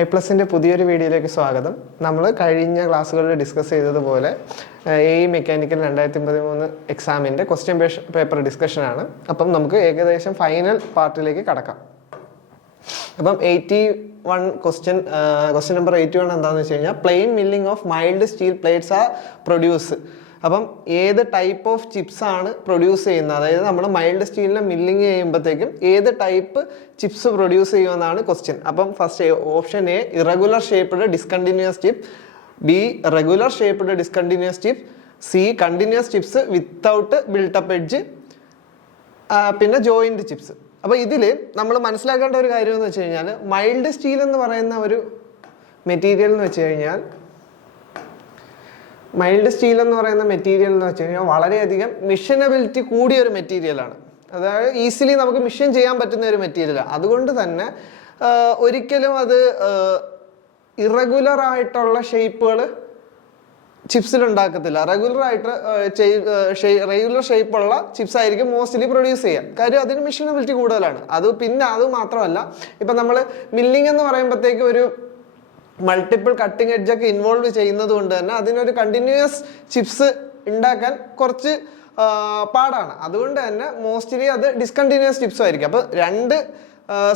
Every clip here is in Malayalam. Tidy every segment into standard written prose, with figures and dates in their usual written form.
iPlusന്റെ പുതിയൊരു വീഡിയോയിലേക്ക് സ്വാഗതം. നമ്മൾ കഴിഞ്ഞ ക്ലാസ്സുകളിൽ ഡിസ്കസ് ചെയ്തതുപോലെ മെക്കാനിക്കൽ 2013 എക്സാമിൻ്റെ ക്വസ്റ്റ്യൻ പേപ്പർ ഡിസ്കഷനാണ്. അപ്പം നമുക്ക് ഏകദേശം ഫൈനൽ പാർട്ടിലേക്ക് കടക്കാം. അപ്പം 81 ക്വസ്റ്റ്യൻ നമ്പർ 81 എന്താണെന്ന് വെച്ച് കഴിഞ്ഞാൽ plain milling of mild steel plates are produce. അപ്പം ഏത് ടൈപ്പ് ഓഫ് ചിപ്സ് ആണ് പ്രൊഡ്യൂസ് ചെയ്യുന്നത്, അതായത് നമ്മൾ മൈൽഡ് സ്റ്റീലിനെ മില്ലിങ് ചെയ്യുമ്പോഴത്തേക്കും ഏത് ടൈപ്പ് ചിപ്സ് പ്രൊഡ്യൂസ് ചെയ്യുമെന്നാണ് ക്വസ്റ്റ്യൻ. അപ്പം first option A irregular shaped discontinuous chip, B regular shaped discontinuous chip, C continuous chips without built up edge, പിന്നെ ജോയിൻറ്റ് ചിപ്സ്. അപ്പോൾ ഇതിൽ നമ്മൾ മനസ്സിലാക്കേണ്ട ഒരു കാര്യം എന്ന് വെച്ച് കഴിഞ്ഞാൽ മൈൽഡ് സ്റ്റീൽ എന്ന് പറയുന്ന ഒരു മെറ്റീരിയൽ എന്ന് വെച്ച് കഴിഞ്ഞാൽ വളരെയധികം മിഷനബിലിറ്റി കൂടിയ ഒരു മെറ്റീരിയലാണ്. അതായത് ഈസിലി നമുക്ക് മിഷൻ ചെയ്യാൻ പറ്റുന്ന ഒരു മെറ്റീരിയലാണ്. അതുകൊണ്ട് തന്നെ ഒരിക്കലും അത് ഇറഗുലർ ആയിട്ടുള്ള ഷേപ്പുകൾ ചിപ്സിൽ ഉണ്ടാക്കത്തില്ല. റെഗുലർ ഷേപ്പുള്ള ചിപ്സ് ആയിരിക്കും മോസ്റ്റ്ലി പ്രൊഡ്യൂസ് ചെയ്യുക. കാര്യം അതിന് മിഷനബിലിറ്റി കൂടുതലാണ്. അത് മാത്രമല്ല, ഇപ്പം നമ്മൾ മില്ലിംഗ് എന്ന് പറയുമ്പോഴത്തേക്ക് ഒരു മൾട്ടിപ്പിൾ കട്ടിങ് എഡ്ജൊക്കെ ഇൻവോൾവ് ചെയ്യുന്നത് കൊണ്ട് തന്നെ അതിനൊരു കണ്ടിന്യൂസ് ചിപ്സ് ഉണ്ടാക്കാൻ കുറച്ച് പാടാണ്. അതുകൊണ്ട് തന്നെ മോസ്റ്റ്ലി അത് ഡിസ്കണ്ടിന്യൂസ് ചിപ്സും ആയിരിക്കും. അപ്പോൾ രണ്ട്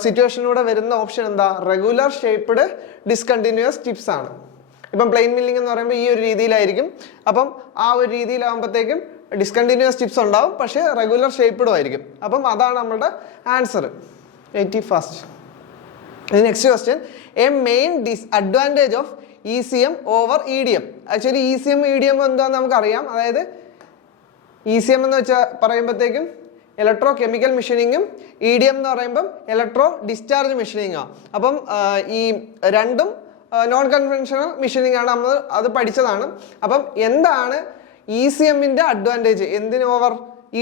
സിറ്റുവേഷനിലൂടെ വരുന്ന ഓപ്ഷൻ എന്താ? റെഗുലർ ഷേപ്പ്ഡ് ഡിസ്കണ്ടിന്യൂസ് ചിപ്സ് ആണ്. ഇപ്പം പ്ലെയിൻ മില്ലിംഗ് എന്ന് പറയുമ്പോൾ ഈ ഒരു രീതിയിലായിരിക്കും. അപ്പം ആ ഒരു രീതിയിലാകുമ്പോഴത്തേക്കും ഡിസ്കണ്ടിന്യൂസ് ചിപ്സ് ഉണ്ടാവും, പക്ഷേ റെഗുലർ ഷേപ്പ്ഡും ആയിരിക്കും. അപ്പം അതാണ് നമ്മുടെ answer. 81st. Next question, A main disadvantage of ECM over EDM. Actually ECM EDM എന്താണെന്ന് നമുക്കറിയാം. അതായത് ECM എന്ന് വെച്ചാൽ പറയുമ്പോഴത്തേക്കും ഇലക്ട്രോ കെമിക്കൽ മെഷീനിങ്ങും EDM എന്ന് പറയുമ്പം ഇലക്ട്രോ ഡിസ്ചാർജ് മെഷീനിങ്ങാണ്. അപ്പം ഈ രണ്ടും നോൺ കൺവെൻഷണൽ മെഷീനിങ് ആണ്. നമ്മൾ അത് പഠിച്ചതാണ്. അപ്പം എന്താണ് ECMൻ്റെ അഡ്വാൻറ്റേജ് എന്തിന് ഓവർ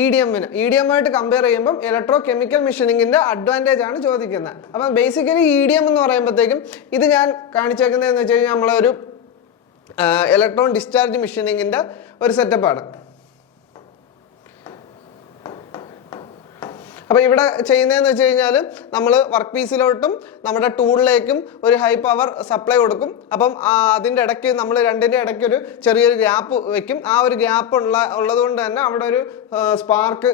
EDM-ന്? EDM-ആയിട്ട് കമ്പയർ ചെയ്യുമ്പം ഇലക്ട്രോ കെമിക്കൽ മെഷീനിങ്ങിൻ്റെ അഡ്വാൻറ്റേജ് ആണ് ചോദിക്കുന്നത്. അപ്പം ബേസിക്കലി EDM എന്ന് പറയുമ്പോഴത്തേക്കും ഇത് ഞാൻ കാണിച്ചേക്കുന്നതെന്ന് വെച്ച് കഴിഞ്ഞാൽ നമ്മളൊരു ഇലക്ട്രോൺ ഡിസ്ചാർജ് മെഷീനിങ്ങിൻ്റെ ഒരു സെറ്റപ്പാണ്. അപ്പോൾ ഇവിടെ ചെയ്യുന്നതെന്ന് വെച്ച് കഴിഞ്ഞാൽ നമ്മൾ വർക്ക് പീസിലോട്ടും നമ്മുടെ ടൂളിലേക്കും ഒരു ഹൈ പവർ സപ്ലൈ കൊടുക്കും. അപ്പം അതിൻ്റെ ഇടയ്ക്ക് നമ്മൾ രണ്ടിൻ്റെ ഇടയ്ക്ക് ഒരു ചെറിയൊരു ഗ്യാപ്പ് വെക്കും. ആ ഒരു ഗ്യാപ്പ് ഉള്ളതുകൊണ്ട് തന്നെ അവിടെ ഒരു സ്പാർക്ക്,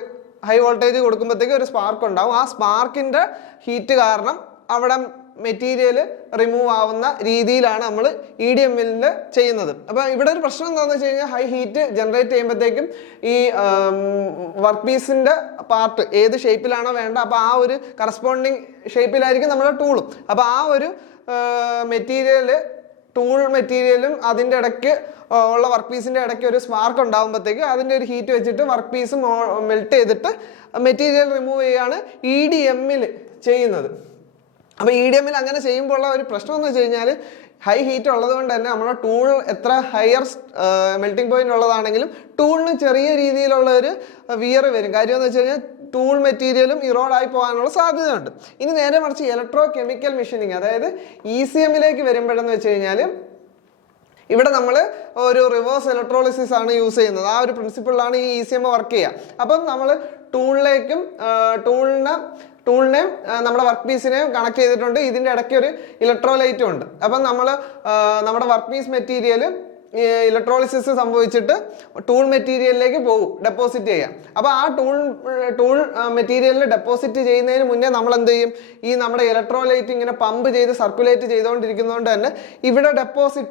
ഹൈ വോൾട്ടേജ് കൊടുക്കുമ്പോഴത്തേക്കും ഒരു സ്പാർക്ക് ഉണ്ടാവും. ആ സ്പാർക്കിൻ്റെ ഹീറ്റ് കാരണം അവിടെ മെറ്റീരിയൽ റിമൂവ് ആവുന്ന രീതിയിലാണ് നമ്മൾ EDM-ൽ ചെയ്യുന്നത്. അപ്പോൾ ഇവിടെ ഒരു പ്രശ്നം എന്താണെന്ന് വെച്ച് കഴിഞ്ഞാൽ ഹൈ ഹീറ്റ് ജനറേറ്റ് ചെയ്യുമ്പോഴത്തേക്കും ഈ വർക്ക് പീസിൻ്റെ പാർട്ട് ഏത് ഷേപ്പിലാണോ വേണ്ട, അപ്പോൾ ആ ഒരു കറസ്പോണ്ടിങ് ഷേപ്പിലായിരിക്കും നമ്മുടെ ടൂളും. അപ്പോൾ ആ ഒരു ടൂൾ മെറ്റീരിയലും അതിൻ്റെ ഇടയ്ക്ക് ഉള്ള വർക്ക് പീസിൻ്റെ ഇടയ്ക്ക് ഒരു സ്പാർക്ക് ഉണ്ടാകുമ്പോഴത്തേക്ക് അതിൻ്റെ ഒരു ഹീറ്റ് വെച്ചിട്ട് വർക്ക് പീസ് മെൽറ്റ് ചെയ്തിട്ട് മെറ്റീരിയൽ റിമൂവ് ചെയ്യുകയാണ് EDM-ൽ ചെയ്യുന്നത്. അപ്പോൾ EDM-ൽ അങ്ങനെ ചെയ്യുമ്പോൾ ഉള്ള ഒരു പ്രശ്നം എന്ന് വെച്ച് കഴിഞ്ഞാൽ ഹൈ ഹീറ്റ് ഉള്ളത് കൊണ്ട് തന്നെ നമ്മുടെ ടൂൾ എത്ര ഹയർ മെൽറ്റിംഗ് പോയിന്റ് ഉള്ളതാണെങ്കിലും ടൂളിന് ചെറിയ രീതിയിലുള്ള ഒരു വിയർ വരും. കാര്യം എന്ന് വെച്ച് കഴിഞ്ഞാൽ ടൂൾ മെറ്റീരിയലും ഇറോഡായി പോകാനുള്ള സാധ്യതയുണ്ട്. ഇനി നേരെ മറിച്ച് ഇലക്ട്രോ കെമിക്കൽ മെഷീനിങ്, അതായത് ECM-ലേക്ക് വരുമ്പോഴെന്ന് വെച്ച് കഴിഞ്ഞാൽ ഇവിടെ നമ്മൾ ഒരു റിവേഴ്സ് ഇലക്ട്രോളിസിസ് ആണ് യൂസ് ചെയ്യുന്നത്. ആ ഒരു പ്രിൻസിപ്പിളിലാണ് ഈ ECM വർക്ക് ചെയ്യുക. അപ്പം നമ്മൾ ടൂളിനെ നമ്മുടെ വർക്ക് പീസിനെയും കണക്ട് ചെയ്തിട്ടുണ്ട്. ഇതിൻ്റെ ഇടയ്ക്ക് ഒരു ഇലക്ട്രോലൈറ്റും ഉണ്ട്. അപ്പം നമ്മൾ നമ്മുടെ വർക്ക് പീസ് മെറ്റീരിയൽ ഇലക്ട്രോളിസിസ് സംഭവിച്ചിട്ട് ടൂൾ മെറ്റീരിയലിലേക്ക് പോകും ഡെപ്പോസിറ്റ് ചെയ്യാം. അപ്പോൾ ആ ടൂൾ മെറ്റീരിയലിൽ ഡെപ്പോസിറ്റ് ചെയ്യുന്നതിന് മുന്നേ നമ്മൾ എന്ത് ചെയ്യും? ഈ നമ്മുടെ ഇലക്ട്രോലൈറ്റ് ഇങ്ങനെ പമ്പ് ചെയ്ത് സർക്കുലേറ്റ് ചെയ്തുകൊണ്ടിരിക്കുന്നതുകൊണ്ട് തന്നെ ഇവിടെ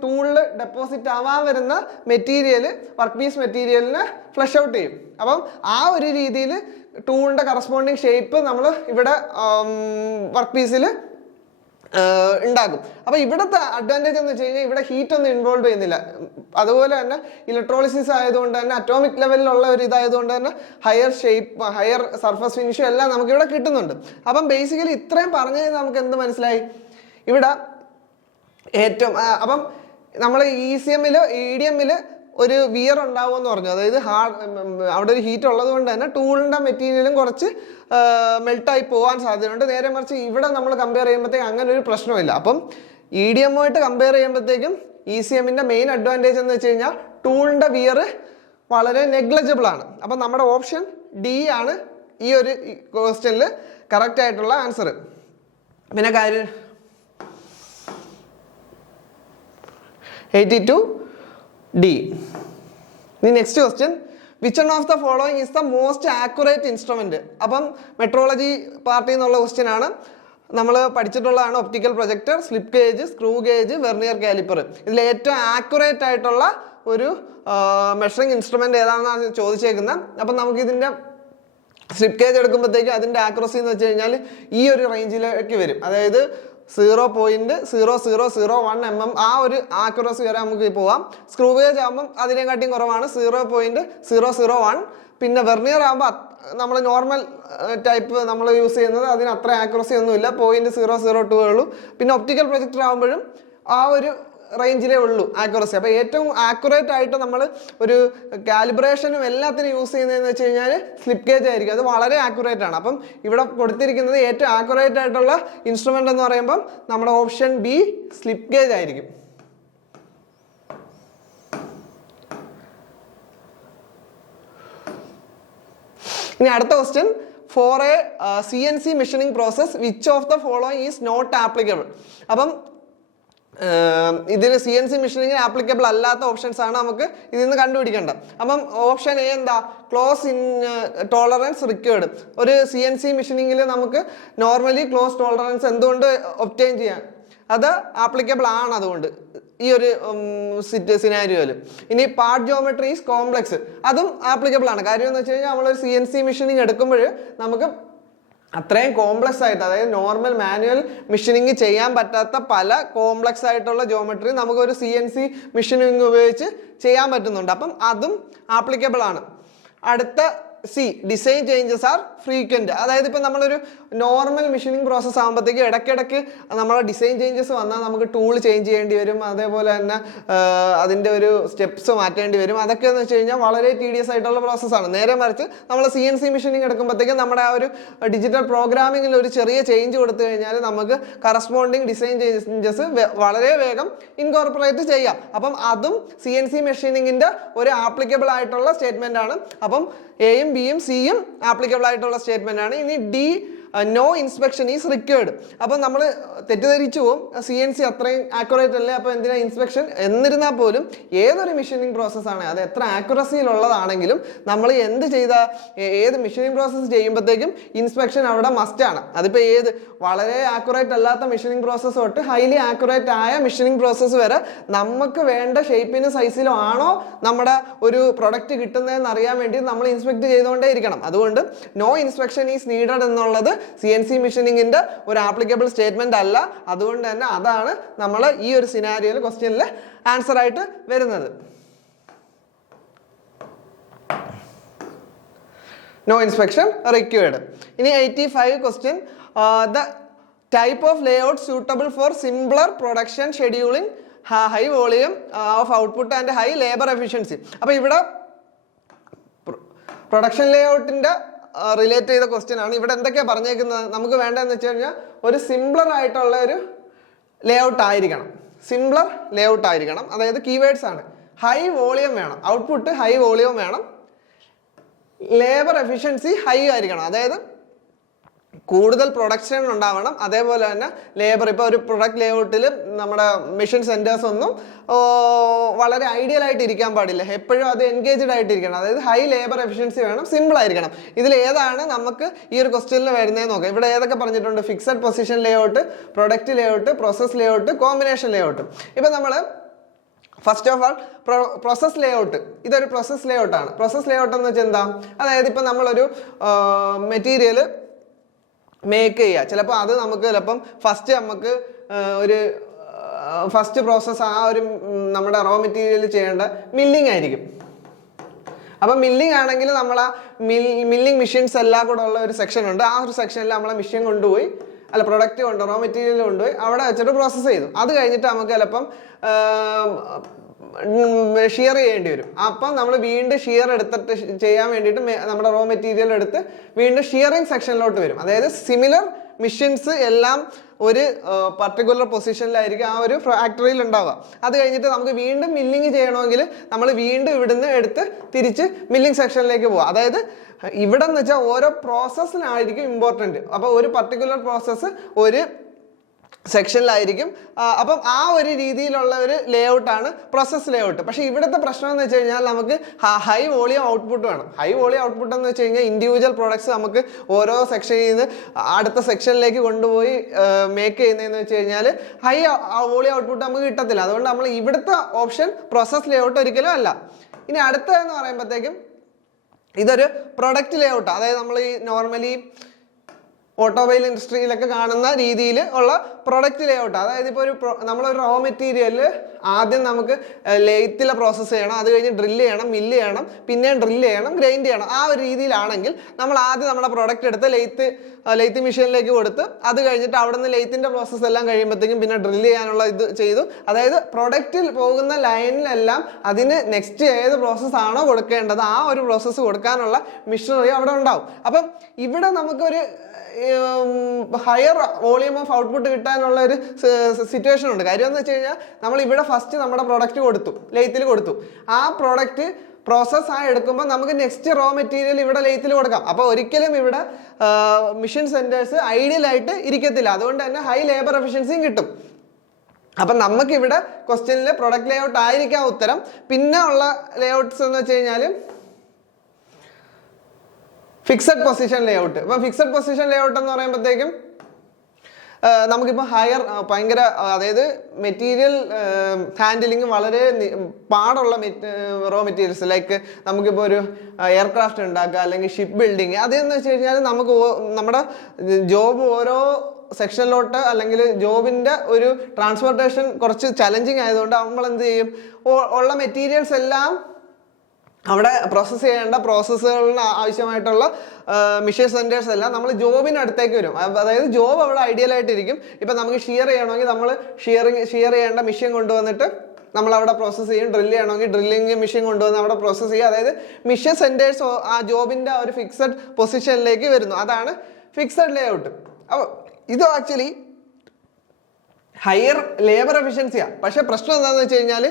ടൂളിൽ ഡെപ്പോസിറ്റ് ആവാൻ വരുന്ന മെറ്റീരിയൽ വർക്ക് പീസ് മെറ്റീരിയലിനെ ഫ്ലഷ് ഔട്ട് ചെയ്യും. അപ്പം ആ ഒരു രീതിയിൽ ടൂളിൻ്റെ കറസ്പോണ്ടിങ് ഷേപ്പ് നമ്മൾ ഇവിടെ വർക്ക് പീസിൽ ഉണ്ടാകും. അപ്പോൾ ഇവിടുത്തെ അഡ്വാൻറ്റേജ് എന്ന് വെച്ച് കഴിഞ്ഞാൽ ഇവിടെ ഹീറ്റ് ഒന്നും ഇൻവോൾവ് ചെയ്യുന്നില്ല. അതുപോലെ തന്നെ ഇലക്ട്രോളിസിസ് ആയതുകൊണ്ട് തന്നെ അറ്റോമിക് ലെവലിലുള്ള ഒരു ഇതായതുകൊണ്ട് തന്നെ ഹയർ സർഫസ് ഫിനിഷും എല്ലാം നമുക്കിവിടെ കിട്ടുന്നുണ്ട്. അപ്പം ബേസിക്കലി ഇത്രയും പറഞ്ഞത് നമുക്ക് എന്ത് മനസ്സിലായി? ഇവിടെ ഏറ്റവും അപ്പം നമ്മൾ ECM-ൽ EDM-ൽ ഒരു വിയർ ഉണ്ടാവുമെന്ന് പറഞ്ഞു. അതായത് അവിടെ ഒരു ഹീറ്റ് ഉള്ളത് കൊണ്ട് തന്നെ ടൂളിൻ്റെ മെറ്റീരിയലും കുറച്ച് മെൽട്ടായി പോകാൻ സാധ്യതയുണ്ട്. നേരെ മറിച്ച് ഇവിടെ നമ്മൾ കമ്പയർ ചെയ്യുമ്പോഴത്തേക്കും അങ്ങനെ ഒരു പ്രശ്നമില്ല. അപ്പം EDM-ആയിട്ട് കമ്പയർ ചെയ്യുമ്പോഴത്തേക്കും ECM-ൻ്റെ മെയിൻ അഡ്വാൻറ്റേജ് എന്ന് വെച്ച് കഴിഞ്ഞാൽ ടൂളിൻ്റെ വിയർ വളരെ നെഗ്ലജിബിൾ ആണ്. അപ്പം നമ്മുടെ ഓപ്ഷൻ D ആണ് ഈ ഒരു ക്വസ്റ്റ്യനിൽ കറക്റ്റ് ആയിട്ടുള്ള ആൻസർ. പിന്നെ 82D. ഇനി next question, which one of the following is the most accurate instrument? അപ്പം മെട്രോളജി പാർട്ടിൽ നിന്നുള്ള ക്വസ്റ്റ്യൻ ആണ്. നമ്മൾ പഠിച്ചിട്ടുള്ളതാണ് optical projector, slip gauge, screw gauge, vernier calliper. ഇതിൽ ഏറ്റവും ആക്യുറേറ്റ് ആയിട്ടുള്ള ഒരു മെഷറിംഗ് ഇൻസ്ട്രുമെന്റ് ഏതാണെന്നാണ് ചോദിച്ചേക്കുന്നത്. അപ്പം നമുക്ക് ഇതിന്റെ സ്ലിപ്പ് ഗേജ് എടുക്കുമ്പോഴത്തേക്ക് അതിന്റെ ആക്യുറസി എന്ന് വെച്ച് കഴിഞ്ഞാൽ ഈ ഒരു റേഞ്ചിലേക്ക് വരും. അതായത് 0.0001 mm ആ ഒരു ആക്യുറസി വരെ നമുക്ക് പോവാം. സ്ക്രൂ ഗേജ് ആകുമ്പം അതിനെക്കാട്ടിയും കുറവാണ്, 0.001. പിന്നെ വെർനിയർ ആകുമ്പോൾ നമ്മൾ നോർമൽ ടൈപ്പ് നമ്മൾ യൂസ് ചെയ്യുന്നത് അതിന് അത്ര ആക്യുറസി ഒന്നുമില്ല, 0.002 ഉള്ളൂ. പിന്നെ ഒപ്റ്റിക്കൽ പ്രൊജക്ടർ ആകുമ്പോഴും ആ ഒരു റേഞ്ചിലേ ഉള്ളൂ ആക്യുറസി. അപ്പോൾ ഏറ്റവും ആക്യുറേറ്റ് ആയിട്ട് നമ്മൾ ഒരു കാലിബ്രേഷനും എല്ലാത്തിനും യൂസ് ചെയ്യുന്നതെന്ന് വെച്ച് കഴിഞ്ഞാൽ സ്ലിപ്പ് ഗേജ് ആയിരിക്കും. അത് വളരെ ആക്യുറേറ്റ് ആണ്. അപ്പം ഇവിടെ കൊടുത്തിരിക്കുന്നത് ഏറ്റവും ആക്യുറേറ്റ് ആയിട്ടുള്ള ഇൻസ്ട്രുമെന്റ് എന്ന് പറയുമ്പം നമ്മുടെ ഓപ്ഷൻ ബി സ്ലിപ്പ് ഗേജ് ആയിരിക്കും. ഇനി അടുത്ത question, for a CNC machining process which of the following is not applicable? അപ്പം ഇതിൽ CNC മെഷീനിങ്ങിന് ആപ്ലിക്കബിൾ അല്ലാത്ത ഓപ്ഷൻസ് ആണ് നമുക്ക് ഇതിൽ നിന്ന് കണ്ടുപിടിക്കേണ്ടത്. അപ്പം ഓപ്ഷൻ എ എന്താ? Close in tolerance required. ഒരു CNC മെഷീനിങ്ങിൽ നമുക്ക് നോർമലി ക്ലോസ് ടോളറൻസ് എന്തുകൊണ്ട് ഒബ്റ്റെയിൻ ചെയ്യാൻ? അത് ആപ്ലിക്കബിൾ ആണ് അതുകൊണ്ട് ഈ ഒരു സിനാരിയോയിൽ. ഇനി പാർട്ട് ജോമെട്രി ഈസ് കോംപ്ലക്സ്, അതും ആപ്ലിക്കബിൾ ആണ്. കാര്യം എന്ന് വെച്ച് കഴിഞ്ഞാൽ നമ്മളൊരു CNC മെഷീനിങ് എടുക്കുമ്പോൾ നമുക്ക് അത്രയും കോംപ്ലക്സ് ആയിട്ട്, അതായത് നോർമൽ മാനുവൽ മെഷീനിങ് ചെയ്യാൻ പറ്റാത്ത പല കോംപ്ലക്സ് ആയിട്ടുള്ള ജോമെട്രി നമുക്ക് ഒരു CNC മെഷീനിങ് ഉപയോഗിച്ച് ചെയ്യാൻ പറ്റുന്നുണ്ട്. അപ്പം അതും ആപ്ലിക്കബിൾ ആണ്. അടുത്ത C, design changes are frequent. അതായത് ഇപ്പം നമ്മളൊരു നോർമൽ മെഷീനിങ് പ്രോസസ്സ് ആകുമ്പോഴത്തേക്ക് ഇടയ്ക്കിടയ്ക്ക് നമ്മളെ ഡിസൈൻ ചേഞ്ചസ് വന്നാൽ നമുക്ക് ടൂൾ ചേഞ്ച് ചെയ്യേണ്ടി വരും, അതേപോലെ തന്നെ അതിൻ്റെ ഒരു സ്റ്റെപ്സ് മാറ്റേണ്ടി വരും. അതൊക്കെ എന്ന് വെച്ച് കഴിഞ്ഞാൽ വളരെ ടീഡിയസ് ആയിട്ടുള്ള പ്രോസസ്സാണ്. നേരെ മറിച്ച് നമ്മൾ CNC മെഷീനിങ് എടുക്കുമ്പോഴത്തേക്കും നമ്മുടെ ആ ഒരു ഡിജിറ്റൽ പ്രോഗ്രാമിങ്ങിൽ ഒരു ചെറിയ ചേഞ്ച് കൊടുത്തു കഴിഞ്ഞാൽ നമുക്ക് കറസ്പോണ്ടിങ് ഡിസൈൻ ചേഞ്ചസ് വളരെ വേഗം ഇൻകോർപ്പറേറ്റ് ചെയ്യാം. അപ്പം അതും CNC മെഷീനിങ്ങിൻ്റെ ഒരു ആപ്ലിക്കബിൾ ആയിട്ടുള്ള സ്റ്റേറ്റ്മെന്റ് ആണ്. അപ്പം എയും ബിയും സിയും ആപ്ലിക്കബിൾ ആയിട്ടുള്ള സ്റ്റേറ്റ്മെന്റ് ആണ്. ഇനി D, no inspection is required. അപ്പം നമ്മൾ തെറ്റിദ്ധരിച്ചു പോകും, CNC അത്രയും ആക്യുറേറ്റ് അല്ലേ, അപ്പോൾ എന്തിനാ ഇൻസ്പെക്ഷൻ? എന്നിരുന്നാൽ പോലും ഏതൊരു മെഷീനിങ് പ്രോസസ്സാണ് അത് എത്ര ആക്യുറസിയിലുള്ളതാണെങ്കിലും നമ്മൾ ഏത് മെഷീനിങ് പ്രോസസ്സ് ചെയ്യുമ്പോഴത്തേക്കും ഇൻസ്പെക്ഷൻ അവിടെ മസ്റ്റാണ്. അതിപ്പോൾ ഏത് വളരെ ആക്യുറേറ്റ് അല്ലാത്ത മെഷീനിങ് പ്രോസസ്സ് തൊട്ട് ഹൈലി ആക്യുറേറ്റ് ആയ മെഷീനിങ് പ്രോസസ്സ് വരെ നമുക്ക് വേണ്ട ഷേപ്പിനും സൈസിലും ആണോ നമ്മുടെ ഒരു പ്രൊഡക്റ്റ് കിട്ടുന്നതെന്ന് അറിയാൻ വേണ്ടി നമ്മൾ ഇൻസ്പെക്ട് ചെയ്തുകൊണ്ടേ ഇരിക്കണം. അതുകൊണ്ട് നോ ഇൻസ്പെക്ഷൻ ഈസ് നീഡഡ് എന്നുള്ളത് CNC മെഷീനിങ്ങിന്റെ ഒരു ആപ്ലിക്കബിൾ സ്റ്റേറ്റ്മെന്റ് അല്ല. അതുകൊണ്ട് തന്നെ അതാണ് നമ്മൾ ഈ ഒരു സിനാരിയോയിൽ ക്വസ്റ്റ്യനിൽ ആൻസർ ആയിട്ട് വരുന്നത്. No inspection required. ഇനി 85 question, the type of layout suitable for simpler production scheduling, high volume of output and high labour efficiency. അപ്പോൾ ഇവിടെ പ്രൊഡക്ഷൻ ലേഔട്ടിന്റെ റിലേറ്റ് ചെയ്ത ക്വസ്റ്റ്യൻ ആണ്. ഇവിടെ എന്തൊക്കെയാണ് പറഞ്ഞേക്കുന്നത്? നമുക്ക് വേണ്ടതെന്ന് വെച്ച് കഴിഞ്ഞാൽ ഒരു സിംപ്ലർ ആയിട്ടുള്ള ഒരു ലേഔട്ട് ആയിരിക്കണം. സിംപ്ലർ ലേഔട്ട് ആയിരിക്കണം. അതായത് കീവേഡ്സ് ആണ്. ഹൈ വോളിയം വേണം, ഔട്ട്പുട്ട് ഹൈ വോളിയം വേണം, ലേബർ എഫിഷ്യൻസി ഹൈ ആയിരിക്കണം. അതായത് കൂടുതൽ പ്രൊഡക്ഷൻ ഉണ്ടാവണം, അതേപോലെ തന്നെ ലേബർ. ഇപ്പോൾ ഒരു പ്രൊഡക്റ്റ് ലേഔട്ടിൽ നമ്മുടെ മെഷീൻ സെൻറ്റേഴ്സ് ഒന്നും വളരെ ഐഡിയൽ ആയിട്ട് ഇരിക്കാൻ പാടില്ല, എപ്പോഴും അത് എൻഗേജ്ഡ് ആയിട്ടിരിക്കണം. അതായത് ഹൈ ലേബർ എഫിഷ്യൻസി വേണം, സിമ്പിൾ ആയിരിക്കണം. ഇതിൽ ഏതാണ് നമുക്ക് ഈ ഒരു ക്വസ്റ്റ്യനിൽ വരുന്നതെന്ന് നോക്കാം. ഇവിടെ ഏതൊക്കെ പറഞ്ഞിട്ടുണ്ട്? Fixed position layout, product layout, process layout, combination layout. ഇപ്പം നമ്മൾ first of all process layout, ഇതൊരു പ്രോസസ് ലേഔട്ടാണ്. പ്രോസസ് ലേഔട്ട് എന്ന് വെച്ചാൽ എന്താ? അതായത് ഇപ്പം നമ്മളൊരു മെറ്റീരിയൽ മേക്ക് ചെയ്യുക. ചിലപ്പോൾ അത് നമുക്ക് നമുക്ക് ഒരു ഫസ്റ്റ് പ്രോസസ്സ് ആ ഒരു നമ്മുടെ റോ മെറ്റീരിയൽ ചെയ്യേണ്ട മില്ലിംഗ് ആയിരിക്കും. അപ്പം മില്ലിംഗ് ആണെങ്കിൽ നമ്മൾ ആ മില്ലിംഗ് മെഷീൻസ് എല്ലാം കൂടെ ഉള്ള ഒരു സെക്ഷൻ ഉണ്ട്. ആ ഒരു സെക്ഷനിൽ നമ്മളെ മെഷീൻ കൊണ്ടുപോയി, പ്രൊഡക്റ്റ് റോ മെറ്റീരിയൽ കൊണ്ടുപോയി അവിടെ വെച്ചിട്ട് പ്രോസസ്സ് ചെയ്തു. അത് കഴിഞ്ഞിട്ട് നമുക്ക് ചിലപ്പം ഷിയർ ചെയ്യേണ്ടി വരും. അപ്പം നമ്മൾ വീണ്ടും ഷിയർ എടുത്തിട്ട് ചെയ്യാൻ വേണ്ടിയിട്ട് നമ്മുടെ റോ മെറ്റീരിയൽ എടുത്ത് വീണ്ടും ഷിയറിംഗ് സെക്ഷനിലോട്ട് വരും. അതായത് സിമിലർ മെഷീൻസ് എല്ലാം ഒരു പർട്ടിക്കുലർ പൊസിഷനിലായിരിക്കും ആ ഒരു ഫാക്ടറിയിൽ ഉണ്ടാവുക. അത് കഴിഞ്ഞിട്ട് നമുക്ക് വീണ്ടും മില്ലിങ് ചെയ്യണമെങ്കിൽ നമ്മൾ വീണ്ടും ഇവിടുന്ന് എടുത്ത് തിരിച്ച് മില്ലിങ് സെക്ഷനിലേക്ക് പോവുക. അതായത് ഇവിടെ എന്ന് വെച്ചാൽ ഓരോ പ്രോസസ്സിനായിരിക്കും ഇമ്പോർട്ടൻറ്റ്. അപ്പോൾ ഒരു പർട്ടിക്കുലർ പ്രോസസ്സ് ഒരു സെക്ഷനിലായിരിക്കും. അപ്പം ആ ഒരു രീതിയിലുള്ള ഒരു ലേഔട്ടാണ് പ്രോസസ് ലേഔട്ട്. പക്ഷേ ഇവിടുത്തെ പ്രശ്നം എന്ന് വെച്ച് കഴിഞ്ഞാൽ നമുക്ക് ഹൈ വോളിയം ഔട്ട്പുട്ട് വേണം. ഹൈ വോളിയം ഔട്ട്പുട്ട് എന്ന് വെച്ച് കഴിഞ്ഞാൽ ഇൻഡിവിജ്വൽ പ്രോഡക്ട്സ് നമുക്ക് ഓരോ സെക്ഷനിൽ നിന്ന് അടുത്ത സെക്ഷനിലേക്ക് കൊണ്ടുപോയി മേക്ക് ചെയ്യുന്നതെന്ന് വെച്ച് കഴിഞ്ഞാൽ ഹൈ വോളിയം ഔട്ട്പുട്ട് നമുക്ക് കിട്ടത്തില്ല. അതുകൊണ്ട് നമ്മൾ ഇവിടുത്തെ ഓപ്ഷൻ പ്രോസസ് ലേഔട്ട് ഒരിക്കലും അല്ല. ഇനി അടുത്തതെന്ന് പറയുമ്പോഴത്തേക്കും ഇതൊരു പ്രൊഡക്റ്റ് ലേഔട്ട്, അതായത് നമ്മൾ ഈ നോർമലി ഓട്ടോമൊബൈൽ ഇൻഡസ്ട്രിയിലൊക്കെ കാണുന്ന രീതിയിൽ ഉള്ള പ്രൊഡക്റ്റ് ലേഔട്ട്. അതായത് ഇപ്പോൾ നമ്മളൊരു റോ മെറ്റീരിയൽ ആദ്യം നമുക്ക് ലെയ്ത്തിൽ പ്രോസസ്സ് ചെയ്യണം, അത് കഴിഞ്ഞ് ഡ്രില്ല് ചെയ്യണം, മില്ല് ചെയ്യണം, പിന്നെയും ഡ്രില്ല് ചെയ്യണം, ഗ്രൈൻഡ് ചെയ്യണം. ആ ഒരു രീതിയിലാണെങ്കിൽ നമ്മൾ ആദ്യം നമ്മുടെ പ്രൊഡക്റ്റ് എടുത്ത് ലെയ്ത്ത് മെഷീനിലേക്ക് കൊടുത്ത് അത് കഴിഞ്ഞിട്ട് അവിടെ നിന്ന് ലെയ്ത്തിൻ്റെ പ്രോസസ്സ് എല്ലാം കഴിയുമ്പോഴത്തേക്കും പിന്നെ ഡ്രില്ല് ചെയ്യാനുള്ള ഇത് ചെയ്തു. അതായത് പ്രൊഡക്റ്റിൽ പോകുന്ന ലൈനിലെല്ലാം അതിന് നെക്സ്റ്റ് ഏത് പ്രോസസ്സാണോ കൊടുക്കേണ്ടത് ആ ഒരു പ്രോസസ്സ് കൊടുക്കാനുള്ള മെഷീനറി അവിടെ ഉണ്ടാവും. അപ്പം ഇവിടെ നമുക്കൊരു ഹയർ വോളിയം ഓഫ് ഔട്ട്പുട്ട് കിട്ടാനുള്ള ഒരു സിറ്റുവേഷൻ ഉണ്ട്. കാര്യം എന്ന് വെച്ച് കഴിഞ്ഞാൽ നമ്മൾ ഇവിടെ ഫസ്റ്റ് നമ്മുടെ പ്രൊഡക്റ്റ് കൊടുത്തു, ലെയ്ത്തിൽ കൊടുത്തു. ആ പ്രൊഡക്റ്റ് പ്രോസസ് ആയി എടുക്കുമ്പോൾ നമുക്ക് നെക്സ്റ്റ് റോ മെറ്റീരിയൽ ഇവിടെ ലെയ്ത്തിൽ കൊടുക്കാം. അപ്പോൾ ഒരിക്കലും ഇവിടെ മിഷൻ സെന്റേഴ്സ് ഐഡിയൽ ആയിട്ട് ഇരിക്കത്തില്ല. അതുകൊണ്ട് തന്നെ ഹൈ ലേബർ എഫിഷ്യൻസിയും കിട്ടും. അപ്പം നമുക്കിവിടെ ക്വസ്റ്റ്യനിൽ പ്രൊഡക്റ്റ് ലേഔട്ട് ആയിരിക്കാം ഉത്തരം. പിന്നെ ഉള്ള ലേഔട്ട്സ് എന്ന് വെച്ച് കഴിഞ്ഞാൽ ഫിക്സഡ് പൊസിഷൻ ലേഔട്ട്. ഇപ്പം ഫിക്സഡ് പൊസിഷൻ ലേഔട്ട് എന്ന് പറയുമ്പോഴത്തേക്കും നമുക്കിപ്പോൾ ഹയർ ഭയങ്കര, അതായത് മെറ്റീരിയൽ ഹാൻഡിലിങ് വളരെ പാടുള്ള റോ മെറ്റീരിയൽസ്, ലൈക്ക് നമുക്കിപ്പോൾ ഒരു എയർക്രാഫ്റ്റ് ഉണ്ടാക്കുക അല്ലെങ്കിൽ ഷിപ്പ് ബിൽഡിങ്, അതെന്ന് വെച്ച് കഴിഞ്ഞാൽ നമുക്ക് നമ്മുടെ ജോബ് ഓരോ സെക്ഷനിലോട്ട് അല്ലെങ്കിൽ ജോബിൻ്റെ ഒരു ട്രാൻസ്പോർട്ടേഷൻ കുറച്ച് ചലഞ്ചിങ് ആയതുകൊണ്ട് നമ്മൾ എന്ത് ചെയ്യും, ഉള്ള മെറ്റീരിയൽസ് എല്ലാം അവിടെ പ്രോസസ്സ് ചെയ്യേണ്ട പ്രോസസ്സുകളിന് ആവശ്യമായിട്ടുള്ള മിഷൻ സെൻറ്റേഴ്സ് എല്ലാം നമ്മൾ ജോബിനടുത്തേക്ക് വരും. അതായത് ജോബ് അവിടെ ഐഡിയലായിട്ടിരിക്കും. ഇപ്പം നമുക്ക് ഷിയർ ചെയ്യണമെങ്കിൽ നമ്മൾ ഷിയർ ചെയ്യേണ്ട മെഷീൻ കൊണ്ടുവന്നിട്ട് നമ്മളവിടെ പ്രോസസ്സ് ചെയ്യും. ഡ്രില്ല് ചെയ്യണമെങ്കിൽ ഡ്രില്ലിങ് മെഷീൻ കൊണ്ടുവന്ന് അവിടെ പ്രോസസ്സ് ചെയ്യും. അതായത് മിഷൻ സെൻറ്റേഴ്സ് ആ ജോബിൻ്റെ ഒരു ഫിക്സഡ് പൊസിഷനിലേക്ക് വരുന്നു. അതാണ് ഫിക്സഡ് ലേഔട്ട്. അപ്പോൾ ഇത് ആക്ച്വലി ഹയർ ലേബർ എഫിഷ്യൻസിയാണ്. പക്ഷേ പ്രശ്നം എന്താണെന്ന് വെച്ച് കഴിഞ്ഞാൽ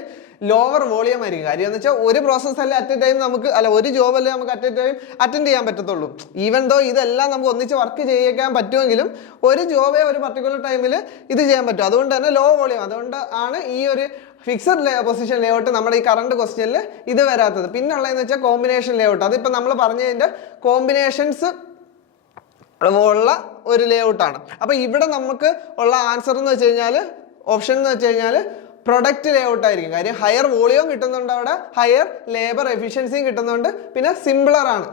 ലോവർ വോളിയം ആയിരിക്കും. കാര്യം എന്ന് വെച്ചാൽ ഒരു പ്രോസസ്സ് അല്ലേ അറ്റ് എ ടൈം നമുക്ക്, അല്ല ഒരു ജോബല്ലേ നമുക്ക് അറ്റ് എ ടൈം അറ്റൻഡ് ചെയ്യാൻ പറ്റത്തുള്ളൂ. ഈവൻ ദോ ഇതെല്ലാം നമുക്ക് ഒന്നിച്ച് വർക്ക് ചെയ്യിക്കാൻ പറ്റുമെങ്കിലും ഒരു ജോബേ ഒരു പർട്ടിക്കുലർ ടൈമിൽ ഇത് ചെയ്യാൻ പറ്റും. അതുകൊണ്ട് തന്നെ ലോ വോളിയം. അതുകൊണ്ട് ആണ് ഈ ഒരു ഫിക്സഡ് പൊസിഷൻ ലേഔട്ട് നമ്മുടെ ഈ കറണ്ട് ക്വസ്റ്റ്യനിൽ ഇത് വരാത്തത്. പിന്നെ ഉള്ളതെന്ന് വെച്ചാൽ കോമ്പിനേഷൻ ലേഔട്ട്. അതിപ്പോൾ നമ്മൾ പറഞ്ഞതിൻ്റെ കോമ്പിനേഷൻസ് ഉള്ള ഒരു ലേഔട്ടാണ്. അപ്പോൾ ഇവിടെ നമുക്ക് ഉള്ള ആൻസർ എന്ന് വെച്ച് കഴിഞ്ഞാൽ, ഓപ്ഷൻ എന്ന് വെച്ച് കഴിഞ്ഞാൽ പ്രൊഡക്റ്റ് ലേഔട്ട് ആയിരിക്കും. കാര്യം ഹയർ വോളിയം കിട്ടുന്നുണ്ട്, അവിടെ ഹയർ ലേബർ എഫിഷ്യൻസിയും കിട്ടുന്നുണ്ട്, പിന്നെ സിംപ്ലർ ആണ്.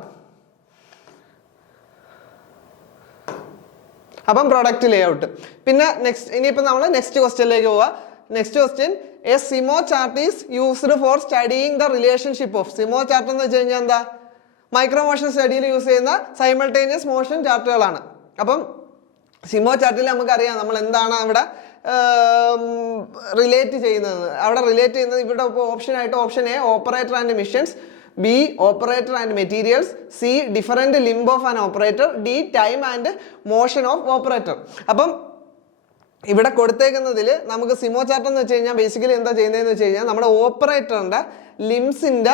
അപ്പം പ്രൊഡക്റ്റ് ലേഔട്ട്. പിന്നെ ഇനിയിപ്പോൾ നമ്മൾ നെക്സ്റ്റ് ക്വസ്റ്റ്യനിലേക്ക് പോവാം. Next question, A CIMO chart is used for studying the relationship of. CIMO chart എന്ന് വെച്ച് കഴിഞ്ഞാൽ എന്താ, മൈക്രോ മോഷൻ സ്റ്റഡിയിൽ യൂസ് ചെയ്യുന്ന സൈമൾട്ടേനിയസ് മോഷൻ ചാർട്ടുകളാണ്. അപ്പം സിമോ ചാർട്ടിൽ നമുക്കറിയാം നമ്മൾ എന്താണ് അവിടെ റിലേറ്റ് ചെയ്യുന്നത്. അവിടെ റിലേറ്റ് ചെയ്യുന്നത് ഇവിടെ ഇപ്പോൾ ഓപ്ഷനായിട്ട് option A operator and machines, B operator and materials, C different limb of an operator, D time and motion of operator. അപ്പം ഇവിടെ കൊടുത്തേക്കുന്നതിൽ നമുക്ക് സിമോ ചാർട്ട് എന്ന് വെച്ച് കഴിഞ്ഞാൽ ബേസിക്കലി എന്താ ചെയ്യുന്നതെന്ന് വെച്ച് കഴിഞ്ഞാൽ നമ്മുടെ ഓപ്പറേറ്ററിൻ്റെ ലിംസിൻ്റെ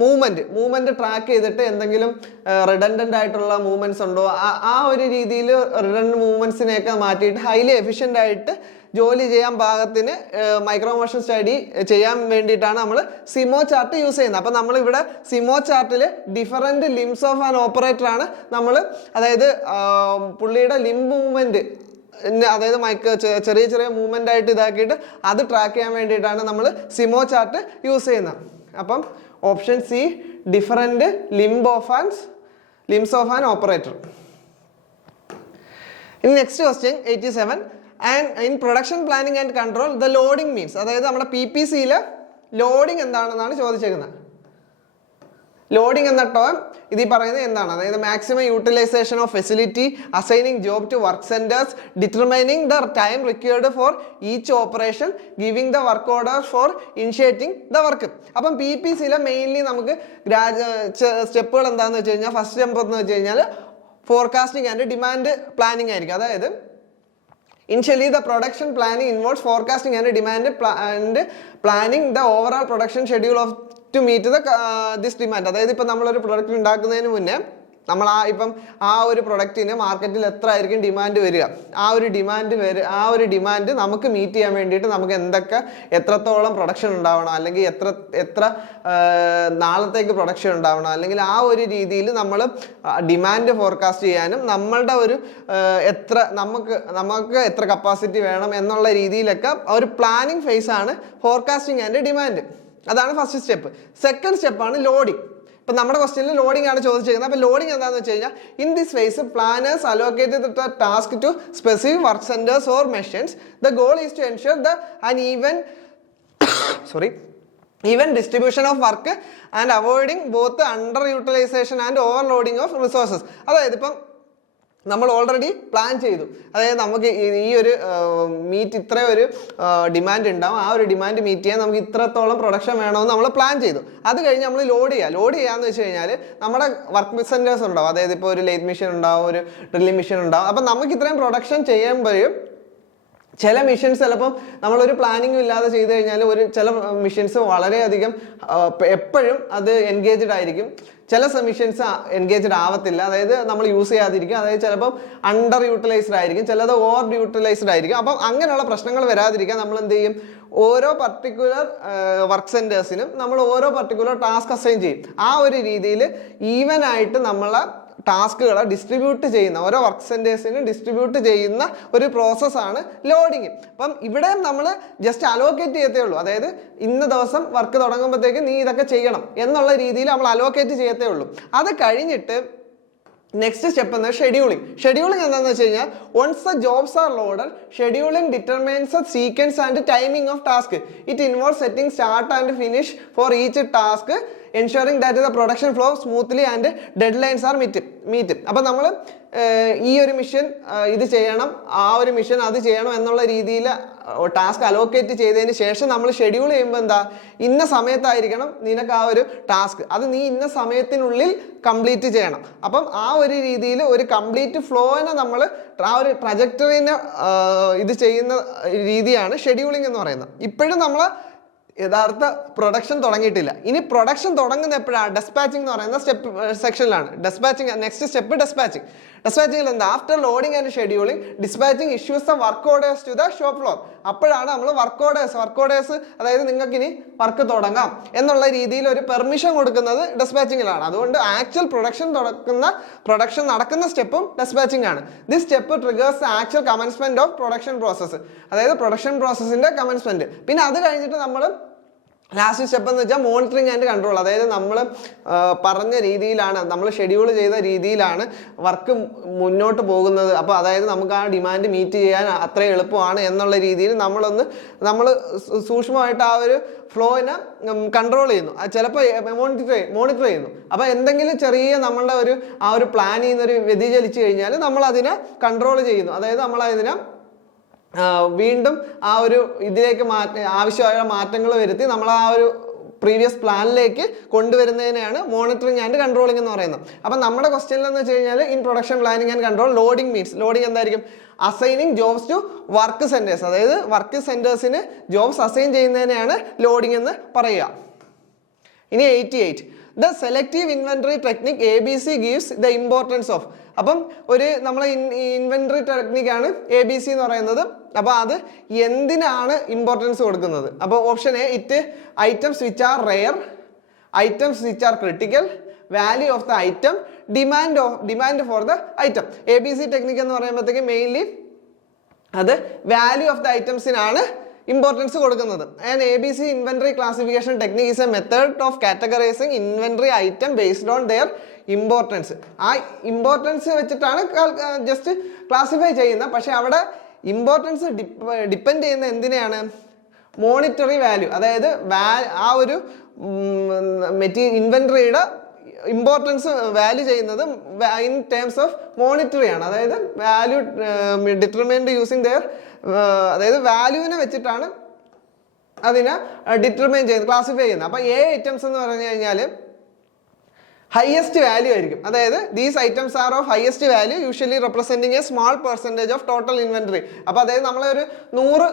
മൂവ്മെൻറ്റ് ട്രാക്ക് ചെയ്തിട്ട് എന്തെങ്കിലും റിഡൻഡൻ്റ് ആയിട്ടുള്ള മൂവ്മെൻറ്റ്സ് ഉണ്ടോ, ആ ഒരു രീതിയിൽ റിഡൻഡൻറ്റ് മൂവ്മെൻറ്റ്സിനെയൊക്കെ മാറ്റിയിട്ട് ഹൈലി എഫിഷ്യൻ്റ് ആയിട്ട് ജോലി ചെയ്യാൻ പാകത്തിന് മൈക്രോ മോഷൻ സ്റ്റഡി ചെയ്യാൻ വേണ്ടിയിട്ടാണ് നമ്മൾ സിമോ ചാർട്ട് യൂസ് ചെയ്യുന്നത്. അപ്പം നമ്മളിവിടെ സിമോ ചാർട്ടിൽ different limbs of an operator ആണ് നമ്മൾ, അതായത് പുള്ളിയുടെ ലിംബ് മൂവ്മെൻറ്റ്, അതായത് ചെറിയ ചെറിയ മൂവ്മെൻ്റ് ആയിട്ട് ഇതാക്കിയിട്ട് അത് ട്രാക്ക് ചെയ്യാൻ വേണ്ടിയിട്ടാണ് നമ്മൾ സിമോ ചാർട്ട് യൂസ് ചെയ്യുന്നത്. അപ്പം option C different limbs of an operator. ഇനി next question 87, and in production planning and control the loading means. അതായത് നമ്മുടെ PPCയിൽ ലോഡിംഗ് എന്താണെന്നാണ് ചോദിച്ചേക്കുന്നത്. ലോഡിംഗ് എന്ന ടേം ഇതിൽ പറയുന്നത് എന്താണ്, അതായത് maximum utilisation of facility, assigning job to work centres, determining the time required for each operation, giving the work order for initiating the work. അപ്പം PPCയിലെ മെയിൻലി നമുക്ക് സ്റ്റെപ്പുകൾ എന്താണെന്ന് വെച്ച് കഴിഞ്ഞാൽ, ഫസ്റ്റ് സ്റ്റെപ്പ് എന്ന് വെച്ച് കഴിഞ്ഞാൽ ഫോർകാസ്റ്റിംഗ് ആൻഡ് ഡിമാൻഡ് പ്ലാനിങ് ആയിരിക്കും. അതായത് initially the production planning involves forecasting and demand and planning the overall production schedule of to meet the this demand. അതായത് ഇപ്പോൾ നമ്മളൊരു പ്രൊഡക്റ്റ് ഉണ്ടാക്കുന്നതിന് മുന്നേ നമ്മൾ ഇപ്പം ആ ഒരു പ്രൊഡക്റ്റിന് മാർക്കറ്റിൽ എത്ര ആയിരിക്കും ഡിമാൻഡ് വരിക, ആ ഒരു ഡിമാൻഡ് നമുക്ക് മീറ്റ് ചെയ്യാൻ വേണ്ടിയിട്ട് നമുക്ക് എത്രത്തോളം പ്രൊഡക്ഷൻ ഉണ്ടാവണം, അല്ലെങ്കിൽ എത്ര നാളത്തേക്ക് പ്രൊഡക്ഷൻ ഉണ്ടാവണം, അല്ലെങ്കിൽ ആ ഒരു രീതിയിൽ നമ്മൾ ഡിമാൻഡ് ഫോർകാസ്റ്റ് ചെയ്യാനും നമ്മളുടെ ഒരു നമുക്ക് എത്ര കപ്പാസിറ്റി വേണം എന്നുള്ള രീതിയിലൊക്കെ ഒരു പ്ലാനിങ് ഫേസ് ആണ് ഫോർകാസ്റ്റിംഗ് ആൻഡ് ഡിമാൻഡ്. അതാണ് ഫസ്റ്റ് സ്റ്റെപ്പ്. സെക്കൻഡ് സ്റ്റെപ്പാണ് ലോഡിങ്. ഇപ്പം നമ്മുടെ ക്വസ്റ്റ്യനിൽ ലോഡിംഗ് ആണ് ചോദിച്ചിരിക്കുന്നത്. അപ്പോൾ ലോഡിംഗ് എന്താണെന്ന് വെച്ച് കഴിഞ്ഞാൽ, in this phase planners allocated the task to specific work centres or machines. The goal is to ensure an even distribution of work and avoiding both underutilization and overloading of resources. അതായത് ഇപ്പം നമ്മൾ ഓൾറെഡി പ്ലാൻ ചെയ്തു, അതായത് നമുക്ക് ഈ ഒരു ഇത്ര ഒരു ഡിമാൻഡ് ഉണ്ടാവും, ആ ഒരു ഡിമാൻഡ് മീറ്റ് ചെയ്യാൻ നമുക്ക് ഇത്രത്തോളം പ്രൊഡക്ഷൻ വേണമെന്ന് നമ്മൾ പ്ലാൻ ചെയ്തു. അത് കഴിഞ്ഞ് നമ്മൾ ലോഡ് ചെയ്യാന്ന് വെച്ച് കഴിഞ്ഞാൽ നമ്മുടെ വർക്ക് സെന്റേഴ്സ് ഉണ്ടാവും. അതായത് ഇപ്പോൾ ഒരു ലേത്ത് മെഷീൻ ഉണ്ടാവും, ഒരു ഡ്രില്ലിംഗ് മെഷീൻ ഉണ്ടാവും. അപ്പം നമുക്ക് ഇത്രയും പ്രൊഡക്ഷൻ ചെയ്യുമ്പോഴും ചില മെഷീൻസ് ചിലപ്പം നമ്മളൊരു പ്ലാനിങ്ങും ഇല്ലാതെ ചെയ്ത് കഴിഞ്ഞാൽ ചില മെഷീൻസ് വളരെയധികം എപ്പോഴും അത് എൻഗേജ്ഡ് ആയിരിക്കും, ചില മെഷീൻസ് എൻഗേജ്ഡ് ആവത്തില്ല, അതായത് നമ്മൾ യൂസ് ചെയ്യാതിരിക്കും, അതായത് ചിലപ്പം അണ്ടർ യൂട്ടിലൈസ്ഡ് ആയിരിക്കും, ചിലത് ഓവർ യൂട്ടിലൈസ്ഡ് ആയിരിക്കും. അപ്പം അങ്ങനെയുള്ള പ്രശ്നങ്ങൾ വരാതിരിക്കാൻ നമ്മൾ എന്ത് ചെയ്യും, ഓരോ പർട്ടിക്കുലർ വർക്ക് സെന്റേഴ്സിനും നമ്മൾ ഓരോ പർട്ടിക്കുലർ ടാസ്ക് അസൈൻ ചെയ്യും. ആ ഒരു രീതിയിൽ ഈവൻ ആയിട്ട് നമ്മളെ ടാസ്കുകളെ ഡിസ്ട്രിബ്യൂട്ട് ചെയ്യുന്ന, ഓരോ വർക്ക് സെന്റേഴ്സിനും ഡിസ്ട്രിബ്യൂട്ട് ചെയ്യുന്ന ഒരു പ്രോസസ്സാണ് ലോഡിങ്. അപ്പം ഇവിടെ നമ്മൾ ജസ്റ്റ് അലോക്കേറ്റ് ചെയ്യത്തേ ഉള്ളൂ. അതായത് ഇന്ന ദിവസം വർക്ക് തുടങ്ങുമ്പോഴത്തേക്ക് നീ ഇതൊക്കെ ചെയ്യണം എന്നുള്ള രീതിയിൽ നമ്മൾ അലോക്കേറ്റ് ചെയ്യത്തേ ഉള്ളൂ. അത് കഴിഞ്ഞിട്ട് നെക്സ്റ്റ് സ്റ്റെപ്പ് എന്ന് ഷെഡ്യൂളിംഗ്. ഷെഡ്യൂളിംഗ് എന്താണെന്ന് വെച്ച് കഴിഞ്ഞാൽ, once the jobs are loaded, scheduling determines the sequence and timing of task. It involves setting start and finish for each task, ensuring that the production flows smoothly and deadlines are met. അപ്പം നമ്മൾ ഈ ഒരു മിഷൻ ഇത് ചെയ്യണം, ആ ഒരു മിഷൻ അത് ചെയ്യണം എന്നുള്ള രീതിയിൽ ടാസ്ക് അലോക്കേറ്റ് ചെയ്തതിന് ശേഷം നമ്മൾ ഷെഡ്യൂൾ ചെയ്യുമ്പോൾ എന്താ, ഇന്ന സമയത്തായിരിക്കണം നിനക്ക് ആ ഒരു ടാസ്ക്, അത് നീ ഇന്ന സമയത്തിനുള്ളിൽ കംപ്ലീറ്റ് ചെയ്യണം. അപ്പം ആ ഒരു രീതിയിൽ ഒരു കംപ്ലീറ്റ് ഫ്ലോനെ നമ്മൾ ആ ഒരു ട്രജക്ടറിനെ ഇത് ചെയ്യുന്ന രീതിയാണ് ഷെഡ്യൂളിംഗ് എന്ന് പറയുന്നത്. ഇപ്പോഴും നമ്മൾ യഥാർത്ഥ പ്രൊഡക്ഷൻ തുടങ്ങിയിട്ടില്ല. ഇനി പ്രൊഡക്ഷൻ തുടങ്ങുന്ന എപ്പോഴാണ്, ഡെസ്പാച്ചിങ് എന്ന് പറയുന്ന സെക്ഷനിലാണ്. നെക്സ്റ്റ് സ്റ്റെപ്പ് ഡെസ്പാച്ചിങ്ങിൽ എന്താ, after loading and scheduling dispatching issues the work orders to the shop floor. അപ്പോഴാണ് നമ്മൾ വർക്ക് ഓർഡേഴ്സ് അതായത് നിങ്ങൾക്ക് ഇനി വർക്ക് തുടങ്ങാം എന്നുള്ള രീതിയിൽ ഒരു പെർമിഷൻ കൊടുക്കുന്നത് ഡെസ്പാച്ചിങ്ങിലാണ്. അതുകൊണ്ട് ആക്ച്വൽ പ്രൊഡക്ഷൻ നടക്കുന്ന സ്റ്റെപ്പും ഡെസ്പാച്ചിങ് ആണ്. This step triggers the actual commencement of production process, അതായത് പ്രൊഡക്ഷൻ പ്രോസസ്സിന്റെ കമൻസ്മെന്റ്. പിന്നെ അത് കഴിഞ്ഞിട്ട് നമ്മൾ ലാസ്റ്റ് സ്റ്റെപ്പ് എന്ന് വെച്ചാൽ മോണിറ്ററിങ് ആൻഡ് കൺട്രോൾ. അതായത് നമ്മൾ പറഞ്ഞ രീതിയിലാണ്, നമ്മൾ ഷെഡ്യൂൾ ചെയ്ത രീതിയിലാണ് വർക്ക് മുന്നോട്ട് പോകുന്നത്. അപ്പോൾ അതായത് നമുക്ക് ആ ഡിമാൻഡ് മീറ്റ് ചെയ്യാൻ അത്ര എളുപ്പമാണ് എന്നുള്ള രീതിയിൽ നമ്മൾ സൂക്ഷ്മമായിട്ട് ആ ഒരു ഫ്ലോനെ കൺട്രോൾ ചെയ്യുന്നു, ചിലപ്പോൾ മോണിറ്റർ ചെയ്യുന്നു. അപ്പോൾ എന്തെങ്കിലും ചെറിയ നമ്മളുടെ ആ ഒരു പ്ലാൻ ചെയ്യുന്നൊരു വ്യതിചലിച്ചു കഴിഞ്ഞാൽ നമ്മൾ അതിനെ കൺട്രോൾ ചെയ്യുന്നു. അതായത് നമ്മളതിനെ വീണ്ടും ആ ഒരു ഇതിലേക്ക് ആവശ്യമായ മാറ്റങ്ങൾ വരുത്തി നമ്മൾ ആ ഒരു പ്രീവിയസ് പ്ലാനിലേക്ക് കൊണ്ടുവരുന്നതിനെയാണ് മോണിറ്ററിങ് ആൻഡ് കൺട്രോളിംഗ് എന്ന് പറയുന്നത്. അപ്പം നമ്മുടെ ക്വസ്റ്റ്യനിൽ എന്ന് വെച്ച് കഴിഞ്ഞാൽ, in production planning and control loading means, loading എന്തായിരിക്കും, assigning jobs to work centres. അതായത് വർക്ക് സെന്റേഴ്സിന് ജോബ്സ് അസൈൻ ചെയ്യുന്നതിനെയാണ് ലോഡിംഗ് എന്ന് പറയുക. ഇനി 88, the selective inventory technique ABC gives the importance of. അപ്പം നമ്മളെ ഇൻവെന്ററി ടെക്നിക്കാണ് ABC എന്ന് പറയുന്നത്. അപ്പോൾ അത് എന്തിനാണ് ഇമ്പോർട്ടൻസ് കൊടുക്കുന്നത്? അപ്പോൾ option A, it items which are rare, items which are critical, value of the item, demand for the item. ABC technique എന്ന് പറയുമ്പോഴത്തേക്ക് മെയിൻലി അത് വാല്യൂ ഓഫ് ദ ഐറ്റംസിനാണ് ഇമ്പോർട്ടൻസ് കൊടുക്കുന്നത്. And ABC inventory classification technique is A method of categorising inventory item based on their importance. ആ ഇമ്പോർട്ടൻസ് വെച്ചിട്ടാണ് ജസ്റ്റ് ക്ലാസിഫൈ ചെയ്യുന്നത്. പക്ഷെ അവിടെ ഇമ്പോർട്ടൻസ് ഡിപ്പെൻഡ് ചെയ്യുന്ന എന്തിനെയാണ്, മോണിറ്ററി വാല്യൂ. അതായത് ആ ഒരു ഇൻവെന്ററിയുടെ ഇമ്പോർട്ടൻസ് വാല്യൂ ചെയ്യുന്നത് ഇൻ ടേംസ് ഓഫ് മോണിറ്ററി ആണ്. അതായത് വാല്യൂ ഡിറ്റർമൈൻഡ് യൂസിങ് ദെയർ, അതായത് വാല്യൂവിനെ വെച്ചിട്ടാണ് അതിനെ ഡിറ്റർമൈൻ ചെയ്യുന്നത്, ക്ലാസിഫൈ ചെയ്യുന്നത്. അപ്പോൾ A ഐറ്റംസ് എന്ന് പറഞ്ഞു കഴിഞ്ഞാൽ ഹയസ്റ്റ് വാല്യൂ ആയിരിക്കും. അതായത് these items are of highest value usually representing A small percentage of total inventory. അപ്പോൾ അതായത് നമ്മളൊരു 100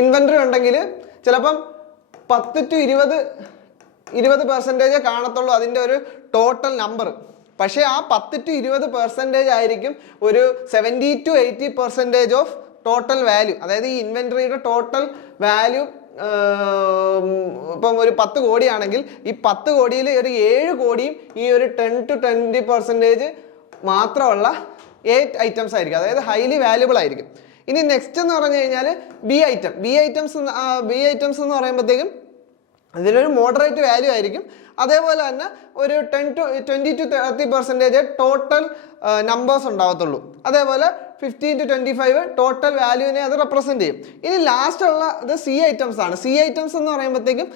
ഇൻവെന്ററി ഉണ്ടെങ്കിൽ ചിലപ്പം 10 to 20% കാണത്തുള്ളൂ അതിൻ്റെ ഒരു ടോട്ടൽ നമ്പർ. പക്ഷേ ആ 10-20% ആയിരിക്കും ഒരു 70-80% ഓഫ് ടോട്ടൽ വാല്യൂ. അതായത് ഈ ഇൻവെന്ററിയുടെ ടോട്ടൽ വാല്യൂ ഇപ്പം ഒരു 10 കോടിയാണെങ്കിൽ ഈ 10 കോടിയിൽ ഒരു 7 കോടിയും ഈ ഒരു 10-20% മാത്രമുള്ള ഐറ്റംസ് ആയിരിക്കും. അതായത് ഹൈലി വാല്യുബിൾ ആയിരിക്കും. ഇനി നെക്സ്റ്റ് എന്ന് പറഞ്ഞു കഴിഞ്ഞാൽ ബി ഐറ്റംസ് എന്ന് പറയുമ്പോഴത്തേക്കും ഇതിലൊരു മോഡറേറ്റ് വാല്യൂ ആയിരിക്കും. അതേപോലെ തന്നെ ഒരു 20-30% ടോട്ടൽ നമ്പേഴ്സ് ഉണ്ടാവത്തുള്ളൂ. അതേപോലെ 15-25 ടോട്ടൽ വാല്യൂവിനെ അത് റെപ്രസെന്റ് ചെയ്യും. ഇനി ലാസ്റ്റ് ഉള്ള ഇത് സി ഐറ്റംസ് ആണ്. സി ഐറ്റംസ് എന്ന് പറയുമ്പോഴത്തേക്കും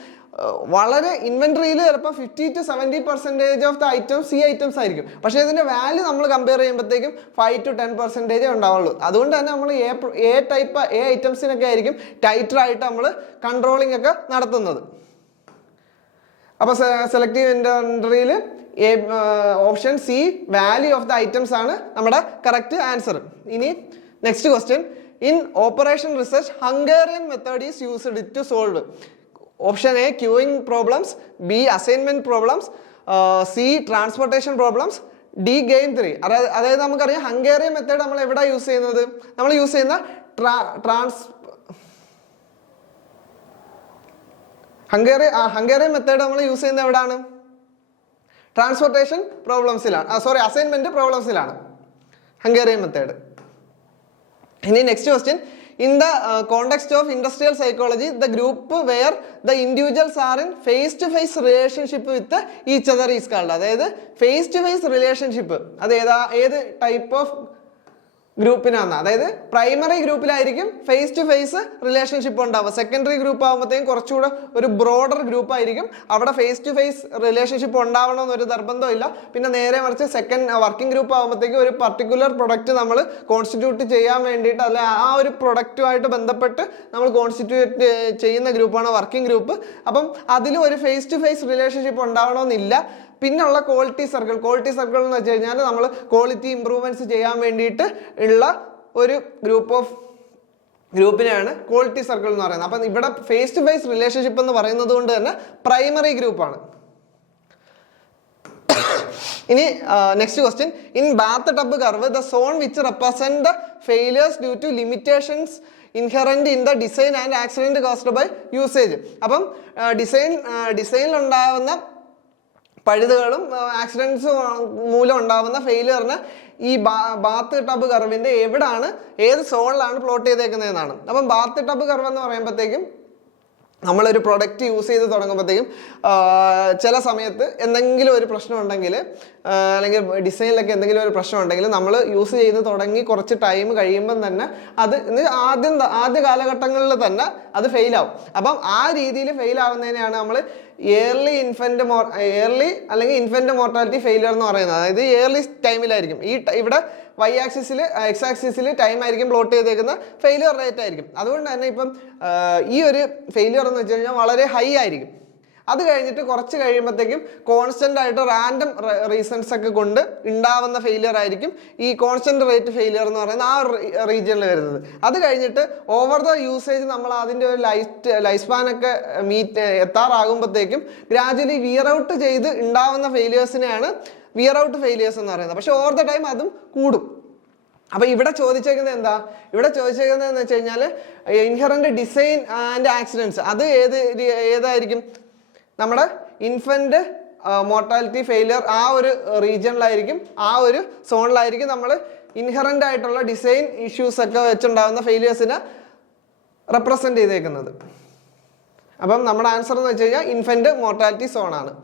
വളരെ ഇൻവെന്ററിയിൽ ചിലപ്പോൾ 50-70% of the items C items ആയിരിക്കും. പക്ഷേ ഇതിന്റെ വാല്യൂ നമ്മൾ കമ്പയർ ചെയ്യുമ്പോഴത്തേക്കും 5-10% ഉണ്ടാവുള്ളൂ. അതുകൊണ്ട് തന്നെ നമ്മൾ എ ഐറ്റംസിനൊക്കെ ആയിരിക്കും ടൈറ്റർ ആയിട്ട് നമ്മൾ കൺട്രോളിംഗ് ഒക്കെ നടത്തുന്നത്. അപ്പോൾ സെലക്റ്റീവ് ഇൻവെന്ററിയിൽ option C value of the items ആണ് നമ്മുടെ കറക്റ്റ് ആൻസർ. ഇനി next question, in operation research Hungarian method is used to solve. Option A queuing problems, B assignment problems, C transportation problems, D game theory. അതായത് നമുക്കറിയാം ഹംഗേറിയൻ മെത്തേഡ് നമ്മൾ എവിടെ യൂസ് ചെയ്യുന്നത്? നമ്മൾ യൂസ് ചെയ്യുന്ന ഹംഗേറിയൻ മെത്തേഡ് നമ്മൾ യൂസ് ചെയ്യുന്നത് എവിടെയാണ്? ട്രാൻസ്പോർട്ടേഷൻ പ്രോബ്ലംസിലാണ്, അസൈൻമെന്റ് പ്രോബ്ലംസിലാണ് ഹംഗേറിയൻ മെത്തേഡ്. ഇനി next question, in the context of industrial psychology the group where the individuals are in face to face relationship with each other is called. അതായത് ഫേസ് ടു ഫേസ് റിലേഷൻഷിപ്പ് അത് ഏത് ടൈപ്പ് ഓഫ് ഗ്രൂപ്പിനാണ്? അതായത് പ്രൈമറി ഗ്രൂപ്പിലായിരിക്കും ഫേസ് ടു ഫേസ് റിലേഷൻഷിപ്പ് ഉണ്ടാവുക. സെക്കൻഡറി ഗ്രൂപ്പ് ആകുമ്പോഴത്തേക്കും കുറച്ചുകൂടെ ഒരു ബ്രോഡർ ഗ്രൂപ്പ് ആയിരിക്കും. അവിടെ ഫേസ് ടു ഫേസ് റിലേഷൻഷിപ്പ് ഉണ്ടാവണമെന്നൊരു നിർബന്ധമില്ല. പിന്നെ നേരെ മറിച്ച് വർക്കിംഗ് ഗ്രൂപ്പ് ആകുമ്പോഴത്തേക്കും ഒരു പർട്ടിക്കുലർ പ്രൊഡക്റ്റ് നമ്മൾ കോൺസ്റ്റിറ്റ്യൂട്ട് ചെയ്യാൻ വേണ്ടിയിട്ട് അല്ലെ ആ ഒരു പ്രൊഡക്റ്റുമായിട്ട് ബന്ധപ്പെട്ട് നമ്മൾ കോൺസ്റ്റിറ്റ്യൂട്ട് ചെയ്യുന്ന ഗ്രൂപ്പാണ് വർക്കിംഗ് ഗ്രൂപ്പ്. അപ്പം അതിലും ഒരു ഫേസ് ടു ഫേസ് റിലേഷൻഷിപ്പ് ഉണ്ടാവണമെന്നില്ല. പിന്നുള്ള ക്വാളിറ്റി സർക്കിൾ എന്ന് വെച്ച് കഴിഞ്ഞാൽ നമ്മൾ ക്വാളിറ്റി ഇംപ്രൂവ്മെന്റ്സ് ചെയ്യാൻ വേണ്ടിയിട്ട് ഉള്ള ഒരു ഗ്രൂപ്പിനെയാണ് ക്വാളിറ്റി സർക്കിൾ എന്ന് പറയുന്നത്. അപ്പം ഇവിടെ ഫേസ് ടു ഫേസ് റിലേഷൻഷിപ്പ് എന്ന് പറയുന്നത് കൊണ്ട് തന്നെ പ്രൈമറി ഗ്രൂപ്പാണ്. ഇനി next question, in bathtub curve the zone which represent the failures due to limitations inherent in the design and accident caused by usage. അപ്പം ഡിസൈനിലുണ്ടാവുന്ന പഴുതുകളും ആക്സിഡൻസ് മൂലം ഉണ്ടാകുന്ന ഫെയിലിയറിന് ഈ ബാത്ത് ടബ് കർവിന്റെ എവിടാണ്, ഏത് സോണിലാണ് പ്ലോട്ട് ചെയ്തേക്കുന്നതെന്നാണ്. അപ്പം ബാത്ത് ടബ് കർവ് എന്ന് പറയുമ്പോഴത്തേക്കും നമ്മളൊരു പ്രൊഡക്റ്റ് യൂസ് ചെയ്ത് തുടങ്ങുമ്പോഴത്തേക്കും ചില സമയത്ത് എന്തെങ്കിലും ഒരു പ്രശ്നം ഉണ്ടെങ്കിൽ അല്ലെങ്കിൽ ഡിസൈനിലൊക്കെ എന്തെങ്കിലും ഒരു പ്രശ്നം ഉണ്ടെങ്കിൽ നമ്മൾ യൂസ് ചെയ്ത് തുടങ്ങി കുറച്ച് ടൈം കഴിയുമ്പം തന്നെ അത് ആദ്യ കാലഘട്ടങ്ങളിൽ തന്നെ അത് ഫെയിലാവും. അപ്പം ആ രീതിയിൽ ഫെയിലാവുന്നതിനെയാണ് നമ്മൾ ഇയർലി അല്ലെങ്കിൽ ഇൻഫന്റ് മോർട്ടാലിറ്റി ഫെയിലിയർ എന്ന് പറയുന്നത്. അതായത് ഇയർലി ടൈമിലായിരിക്കും ഇവിടെ എക്സ് ആക്സിസിൽ ടൈം ആയിരിക്കും പ്ലോട്ട് ചെയ്തേക്കുന്ന ഫെയിലിയർ റേറ്റ് ആയിരിക്കും. അതുകൊണ്ട് തന്നെ ഇപ്പം ഈ ഒരു ഫെയിലിയർ എന്ന് വെച്ച് കഴിഞ്ഞാൽ വളരെ ഹൈ ആയിരിക്കും. അത് കഴിഞ്ഞിട്ട് കുറച്ച് കഴിയുമ്പോഴത്തേക്കും കോൺസ്റ്റന്റ് ആയിട്ട് റാൻഡം റീസൺസ് ഒക്കെ കൊണ്ട് ഉണ്ടാവുന്ന ഫെയിലിയർ ആയിരിക്കും ഈ കോൺസ്റ്റന്റ് റേറ്റ് ഫെയിലിയർ എന്ന് പറയുന്ന ആ റീജിയനിൽ വരുന്നത്. അത് കഴിഞ്ഞിട്ട് ഓവർ ദ യൂസേജ് നമ്മൾ അതിൻ്റെ ഒരു ലൈഫ് സ്പാനൊക്കെ എത്താറാകുമ്പോഴത്തേക്കും ഗ്രാജുവലി വിയർ ഔട്ട് ചെയ്ത് ഉണ്ടാവുന്ന ഫെയിലിയേഴ്സിനെയാണ് വിയർ ഔട്ട് ഫെയിലിയേഴ്സ് എന്ന് പറയുന്നത്. പക്ഷെ ഓവർ ദ ടൈം അതും കൂടും. അപ്പൊ ഇവിടെ ചോദിച്ചേക്കുന്നത് എന്താ? ഇവിടെ ചോദിച്ചേക്കുന്നത് എന്ന് വെച്ച് കഴിഞ്ഞാൽ ഇൻഹെറന്റ് ഡിസൈൻ ആൻഡ് ആക്സിഡൻസ് അത് ഏതായിരിക്കും? നമ്മുടെ ഇൻഫന്റ് മോർട്ടാലിറ്റി ഫെയിലിയർ ആ ഒരു റീജിയണിലായിരിക്കും, ആ ഒരു സോണിലായിരിക്കും നമ്മൾ ഇൻഹെറന്റ് ആയിട്ടുള്ള ഡിസൈൻ ഇഷ്യൂസ് ഒക്കെ വെച്ചുണ്ടാകുന്ന ഫെയിലിയേഴ്സിനെ റെപ്രസെന്റ് ചെയ്തേക്കുന്നത്. അപ്പം നമ്മുടെ ആൻസർ എന്ന് വെച്ച് കഴിഞ്ഞാൽ ഇൻഫന്റ് മോർട്ടാലിറ്റി സോണാണ്.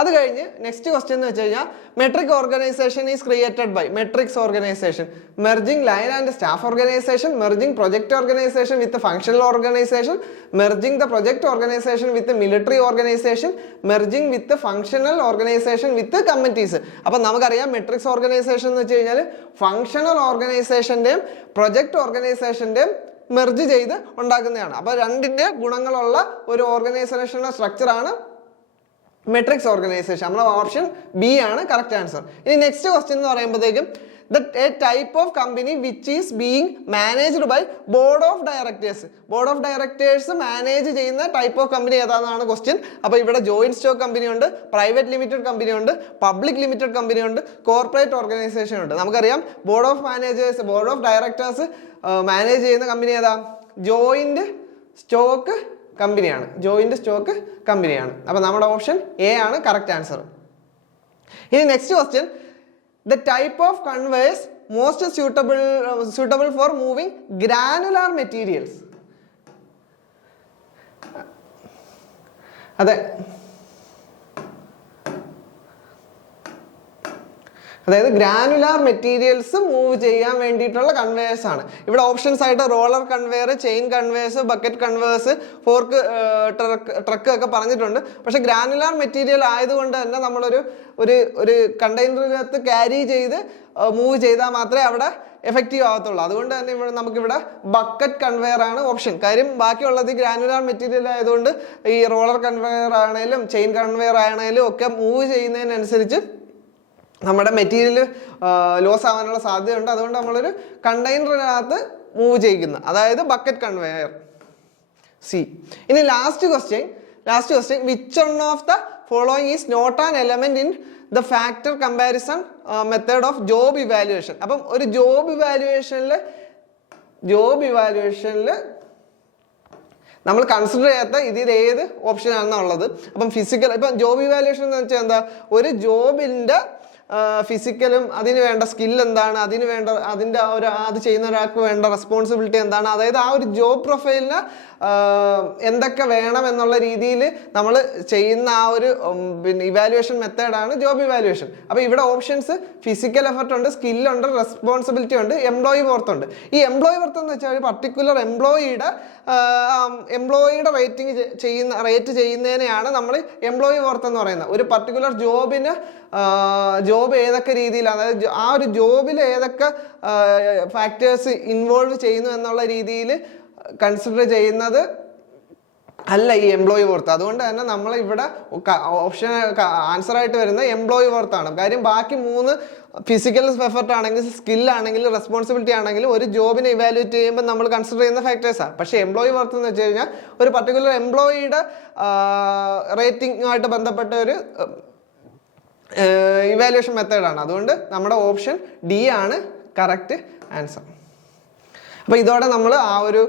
അത് കഴിഞ്ഞ് നെക്സ്റ്റ് ക്വസ്റ്റ്യൻ എന്ന് വെച്ച് കഴിഞ്ഞാൽ metric organization is created by matrix organization, merging line and staff organization, merging project organization with functional organization, merging the project organization with military organization, merging with functional organization with committees. അപ്പം നമുക്കറിയാം മെട്രിക്സ് ഓർഗനൈസേഷൻ എന്ന് വെച്ച് കഴിഞ്ഞാൽ ഫങ്ഷണൽ ഓർഗനൈസേഷൻ്റെയും പ്രൊജക്ട് ഓർഗനൈസേഷൻ്റെയും മെർജ് ചെയ്ത് ഉണ്ടാക്കുന്നതാണ്. അപ്പോൾ രണ്ടിൻ്റെ ഗുണങ്ങളുള്ള ഒരു ഓർഗനൈസേഷനുള്ള സ്ട്രക്ചറാണ് മെട്രിക്സ് ഓർഗനൈസേഷൻ. നമ്മുടെ ഓപ്ഷൻ ബി ആണ് കറക്റ്റ് ആൻസർ. ഇനി നെക്സ്റ്റ് ക്വസ്റ്റ്യൻ എന്ന് പറയുമ്പോഴത്തേക്കും a type of company which is being managed by board of directors. Board of directors manage ചെയ്യുന്ന ടൈപ്പ് ഓഫ് കമ്പനി ഏതാണെന്നാണ് ക്വസ്റ്റ്യൻ. അപ്പോൾ ഇവിടെ ജോയിന്റ് സ്റ്റോക്ക് കമ്പനി ഉണ്ട്, പ്രൈവറ്റ് ലിമിറ്റഡ് കമ്പനി ഉണ്ട്, പബ്ലിക് ലിമിറ്റഡ് കമ്പനി ഉണ്ട്, കോർപ്പറേറ്റ് ഓർഗനൈസേഷൻ ഉണ്ട്. നമുക്കറിയാം ബോർഡ് ഓഫ് ഡയറക്ടേഴ്സ് മാനേജ് ചെയ്യുന്ന കമ്പനി ഏതാ? ജോയിന്റ് സ്റ്റോക്ക് കമ്പനിയാണ്. ജോയിന്റ് സ്റ്റോക്ക് കമ്പനിയാണ്. അപ്പോൾ നമ്മുടെ ഓപ്ഷൻ എ ആണ് കറക്റ്റ് ആൻസർ. ഇനി next question, the type of conveyors most suitable for moving granular materials. അതായത് ഗ്രാനുലാർ മെറ്റീരിയൽസ് മൂവ് ചെയ്യാൻ വേണ്ടിയിട്ടുള്ള കൺവേയേഴ്സ് ആണ്. ഇവിടെ ഓപ്ഷൻസ് ആയിട്ട് roller conveyor, chain conveyors, bucket conveyors, fork truck ഒക്കെ പറഞ്ഞിട്ടുണ്ട്. പക്ഷെ ഗ്രാനുലാർ മെറ്റീരിയൽ ആയതുകൊണ്ട് തന്നെ നമ്മളൊരു ഒരു കണ്ടെയ്നറിനകത്ത് ക്യാരി ചെയ്ത് മൂവ് ചെയ്താൽ മാത്രമേ അവിടെ എഫക്റ്റീവ് ആവത്തുള്ളൂ. അതുകൊണ്ട് തന്നെ ഇവിടെ നമുക്കിവിടെ ബക്കറ്റ് കൺവെയർ ആണ് ഓപ്ഷൻ. കാര്യം ബാക്കിയുള്ളത് ഗ്രാനുലാർ മെറ്റീരിയൽ ആയതുകൊണ്ട് ഈ റോളർ കൺവെയർ ആണെങ്കിലും ചെയിൻ കൺവെയർ ആണെങ്കിലും ഒക്കെ മൂവ് ചെയ്യുന്നതിനനുസരിച്ച് നമ്മുടെ മെറ്റീരിയൽ ലോസ് ആവാനുള്ള സാധ്യതയുണ്ട്. അതുകൊണ്ട് നമ്മളൊരു കണ്ടെയ്നറിനകത്ത് മൂവ് ചെയ്യിക്കുന്ന, അതായത് ബക്കറ്റ് കൺവെയർ, സി. ഇനി last question, which one of the following is not an element in the factor comparison method of job evaluation. അപ്പം ഒരു ജോബ് ഇവാലുവേഷനിൽ നമ്മൾ കൺസിഡർ ചെയ്യാത്ത ഇതിൽ ഏത് ഓപ്ഷൻ ആണെന്നുള്ളത്. അപ്പം ഫിസിക്കൽ, ഇപ്പം ജോബ് ഇവാലുവേഷൻ എന്ന് വെച്ചാൽ എന്താ? ഒരു ജോബിൻ്റെ ഫിസിക്കലും അതിന് വേണ്ട സ്കിൽ എന്താണ്, അതിൻ്റെ അത് ചെയ്യുന്ന ഒരാൾക്ക് വേണ്ട റെസ്പോൺസിബിലിറ്റി എന്താണ്, അതായത് ആ ഒരു ജോബ് പ്രൊഫൈലിന് എന്തൊക്കെ വേണം എന്നുള്ള രീതിയിൽ നമ്മൾ ചെയ്യുന്ന ആ ഒരു ഇവാലുവേഷൻ മെത്തേഡാണ് ജോബ് ഇവാലുവേഷൻ. അപ്പോൾ ഇവിടെ ഓപ്ഷൻസ് ഫിസിക്കൽ എഫർട്ട് ഉണ്ട്, സ്കില്ലുണ്ട്, റെസ്പോൺസിബിലിറ്റി ഉണ്ട്, എംപ്ലോയി വർത്ത് ഉണ്ട്. ഈ എംപ്ലോയി വർത്ത് എന്ന് വെച്ചാൽ ഒരു പർട്ടിക്കുലർ എംപ്ലോയിയുടെ റേറ്റ് ചെയ്യുന്നതിനെയാണ് നമ്മൾ എംപ്ലോയി വർത്ത് എന്ന് പറയുന്നത്. ഒരു പർട്ടിക്കുലർ ജോബ് ഏതൊക്കെ രീതിയിലാണ്, അതായത് ആ ഒരു ജോബിൽ ഏതൊക്കെ ഫാക്ടേഴ്സ് ഇൻവോൾവ് ചെയ്യുന്നു എന്നുള്ള രീതിയിൽ കൺസിഡർ ചെയ്യുന്നത് അല്ല ഈ എംപ്ലോയി വർത്ത്. അതുകൊണ്ട് തന്നെ നമ്മൾ ഇവിടെ ഓപ്ഷൻ ആൻസർ ആയിട്ട് വരുന്ന എംപ്ലോയി വർത്താണ്. കാര്യം ബാക്കി 3 ഫിസിക്കൽ എഫർട്ട് ആണെങ്കിൽ, സ്കില്ലാണെങ്കിലും, റെസ്പോൺസിബിലിറ്റി ആണെങ്കിലും ഒരു ജോബിനെ ഇവാലുവേറ്റ് ചെയ്യുമ്പോൾ നമ്മൾ കൺസിഡർ ചെയ്യുന്ന ഫാക്ടേഴ്സാണ്. പക്ഷേ എംപ്ലോയി വർത്ത് എന്ന് വെച്ച് കഴിഞ്ഞാൽ ഒരു പർട്ടിക്കുലർ എംപ്ലോയിയുടെ റേറ്റിംഗുമായിട്ട് ബന്ധപ്പെട്ട ഒരു ഇവാലുവേഷൻ മെത്തേഡാണ്. അതുകൊണ്ട് നമ്മുടെ ഓപ്ഷൻ ഡി ആണ് കറക്റ്റ് ആൻസർ. അപ്പോൾ ഇതോടെ നമ്മൾ ആ ഒരു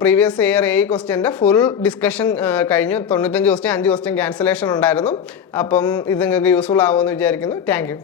പ്രീവിയസ് ഇയർ ക്വസ്റ്റ്യൻ്റെ ഫുൾ ഡിസ്കഷൻ കഴിഞ്ഞു. 95 ക്വസ്റ്റ്യൻ, 5 ക്വസ്റ്റ്യൻ ക്യാൻസലേഷൻ ഉണ്ടായിരുന്നു. അപ്പം ഇത് നിങ്ങൾക്ക് യൂസ്ഫുൾ ആവുമെന്ന് വിചാരിക്കുന്നു. Thank you.